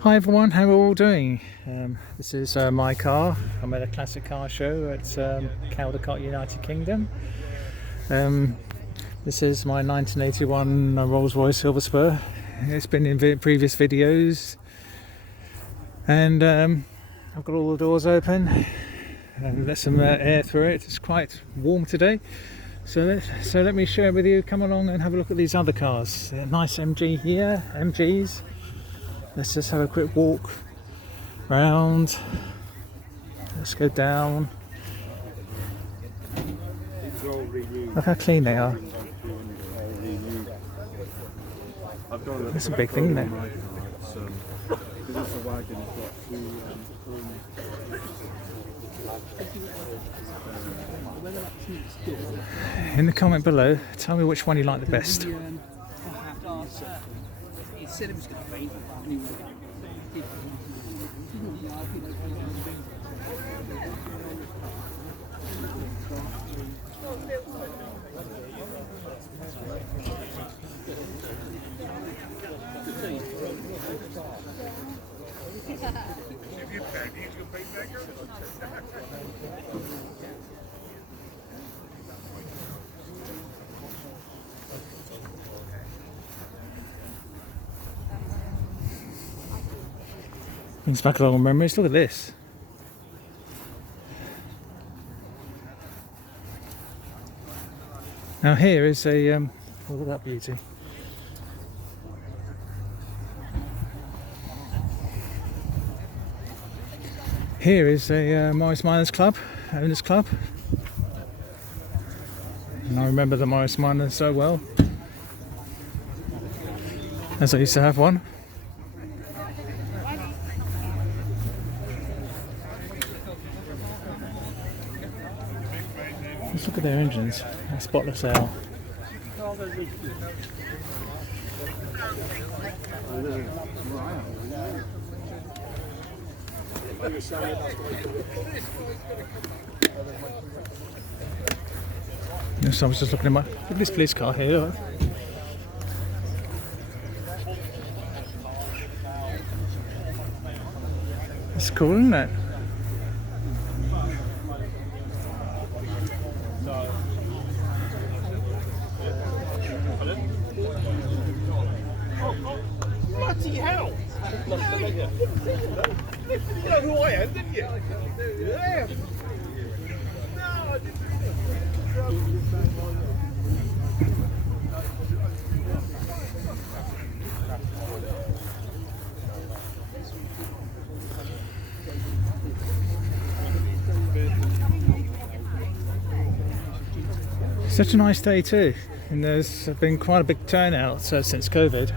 Hi everyone, how are we all doing? This is my car. I'm at a classic car show at Caldicot, United Kingdom. This is my 1981 Rolls Royce Silver Spur. It's been in previous videos, and I've got all the doors open and let some air through it. It's quite warm today, so let me share with you. Come along and have a look at these other cars. Nice MG here, MGs. Let's just have a quick walk round. Let's go down. Look how clean they are. That's a big thing, isn't it? In the comment below, tell me which one you like the best. Brings back a lot of memories. Look at this. Now here is a look at that beauty. Here is a Morris Miners Club, owners club, and I remember the Morris Miners so well, as I used to have one. Let's look at their engines. They're spotless ale. So I was just looking at look at this police car here. Look. It's cool, isn't it? Bloody hell! You know who I am, didn't you? Yeah. No, I didn't. Such a nice day too, and there's been quite a big turnout since COVID.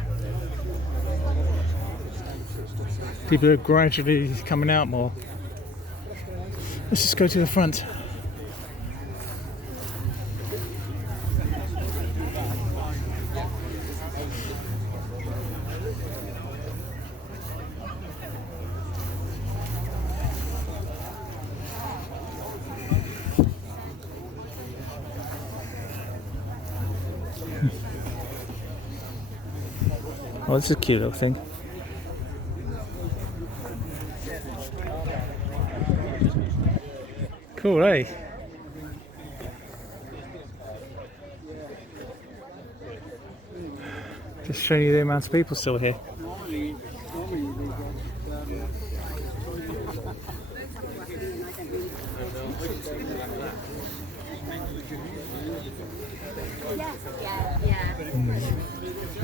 People are gradually coming out more. Let's just go to the front. Oh, this is a cute little thing. Cool, eh? Just showing you the amount of people still here.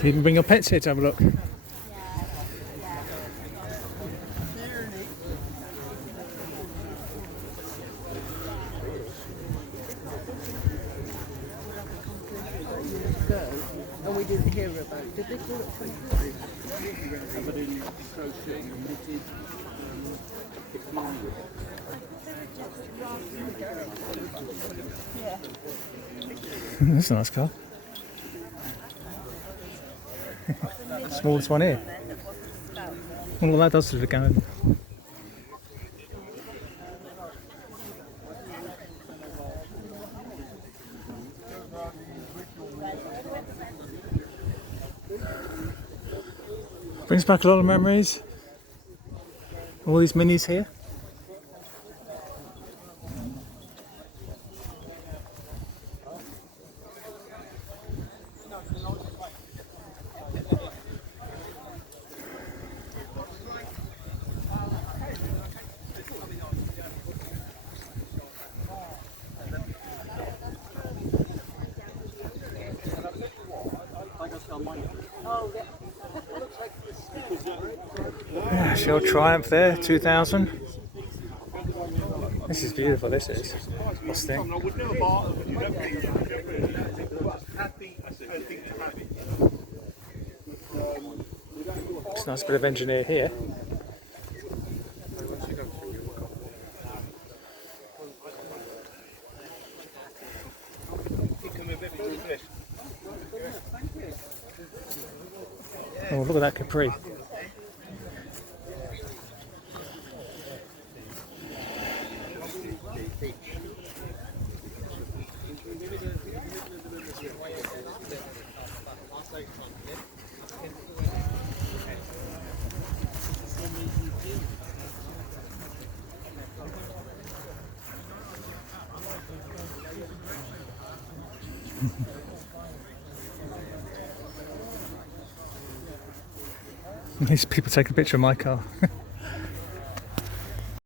You can bring your pets here to have a look. And we didn't hear about it. Did they call it Covered in crochet and knitted. That's a nice car. Smallest one here. All that does to the gun. Brings back a lot of memories. All these minis here. Yeah, Shell Triumph there, 2000. This is beautiful, this is. What's the thing? It's a nice bit of engineer here. Oh, look at that Capri. These people take a picture of my car.